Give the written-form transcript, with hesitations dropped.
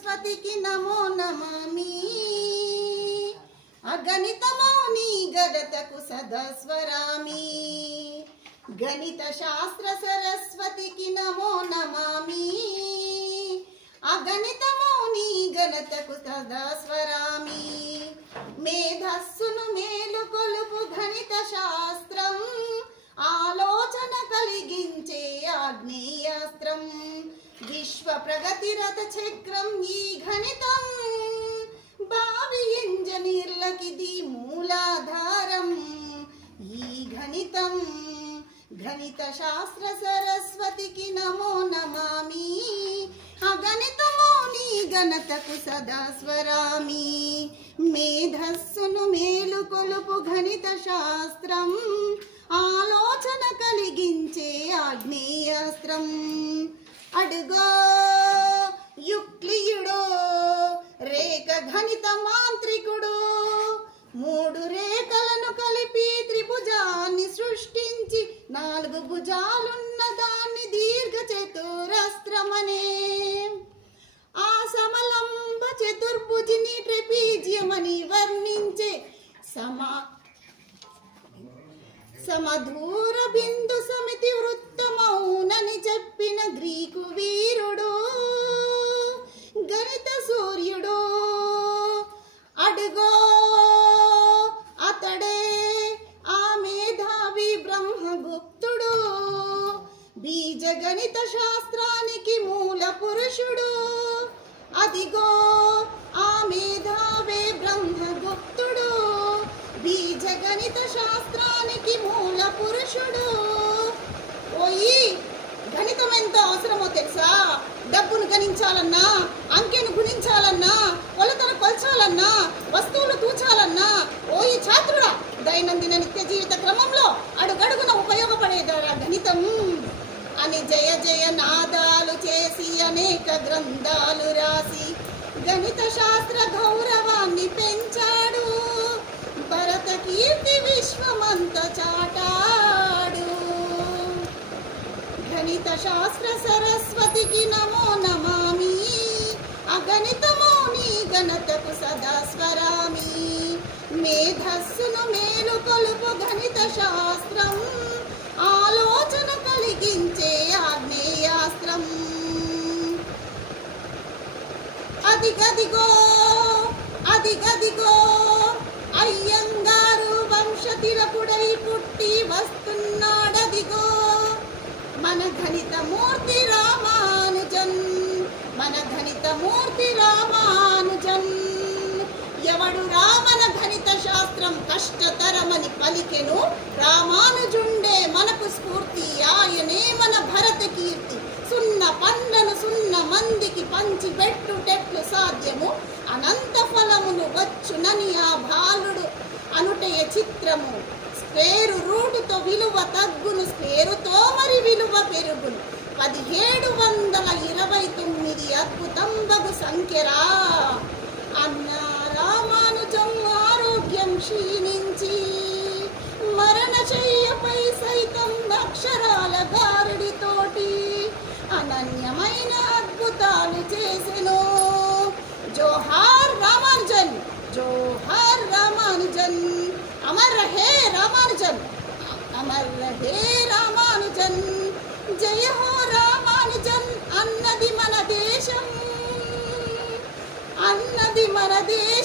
సరస్వతికి నమో నమామి అగణితమౌని గణతకు సదస్వరామి గణిత శాస్త్ర సరస్వతికి నమో నమామి అగణితమౌని గణతకు సదస్వరామి మేధస్సును మేలుకొలుపు గణిత శాస్త్రం ఆలోచన కలిగించే ఆగ్నేయాస్త్రం విశ్వ ప్రగతి రథ చక్రం ఈ గణితం భావి ఇంజనీర్లకిది మూలాధారం ఈ గణితం గణిత శాస్త్ర సరస్వతికి నమో నమామి అగణితమౌని గణతకు సదాస్వరామి మేధస్సును మేలుకొలుపు గణిత శాస్త్రం ఆలోచన కలిగించే ఆగ్నేయాస్త్రం అడుగో యుక్లియుడో రేఖ గణిత మాంత్రికుడు మూడు రేఖలను కలిపి త్రిభుజాన్ని సృష్టించి నాలుగు భుజాలున్న దాన్ని దీర్ఘ చతురస్రమనే ఆ సమలంబ చతుర్భుజిని ట్రెపీజియమని వర్ణించే సమధూర బిందు సమితి వృత్తమౌనని చెప్పిన గ్రీకు వీరుడు గణిత సూర్యుడు అడుగో అతడే ఆ మేధావి బ్రహ్మగుప్తుడు బీజ గణిత శాస్త్రానికి మూల పురుషుడు అదిగో ఆ మేధావే బ్రహ్మగుప్తుడు బీజ గణిత శాస్త్రానికి మూల పురుషుడు ఓయి గణితం ఎంత అవసరమో తెలుసా డబ్బును గణించాలన్నా అంకెను గుణించాలన్నా కొలతను కొల్చాలన్నా వస్తువులు తూచాలన్నా ఓయి ఛాత్రుడా దైనందిన నిత్య జీవిత క్రమంలో అడుగడుగున ఉపయోగపడే గణితం అని జయ జయ నాదాలు చేసి అనేక గ్రంథాలు రాసి గణిత శాస్త్ర గౌరవాన్ని పెంచాడు భరత కీర్తి విశ్వమంత చాటాడు గణిత శాస్త్ర సరస్వతికి నమో నమామి అగణితమౌని గణతకు సదాస్వరామి మేధస్సును మేలుకొలుపు గణిత శాస్త్రం ఆలోచన కలిగించే ఆగ్నేయాస్త్రం అదిగదిగో అదిగదిగో అయ్యంగారు వంశతిలకుడై పుట్టి వస్తున్నాడదిగో మన గణిత మూర్తి రామానుజన్ మన గణిత మూర్తి రామానుజన్ ఎవడు రామన గణిత శాస్త్రం కష్టతరమని పలికెను రామానుజుండే మనకు స్ఫూర్తి ఆయనే మన భరత కీర్తి సున్న పండ్లను సున్న మందికి పంచి పెట్టుటెట్లు సాధ్యము అనంత ఫలమును వచ్చునని ఆ బాలుడు అనుటయ చిత్రము స్క్వేరు రూటుతో విలువ తగ్గును స్క్వేరుతో మరి విలువ పెరుగును 1729 అద్భుతం బగు సంఖ్యరా అన్న రామానుజం ఆరోగ్యం క్షీణించి మరణశయ్యపై సైతం అక్షరాల గారడితోటి అనన్యమైన అద్భుతాలు చేసెను జోహార్ రామానుజన్ జోహార్ రామానుజన్ అమర్ రహే రామానుజన్ అమర్ రహే రామానుజన్ జయ హో రామానుజన్ అన్నది మన దేశం అన్నది మన దేశం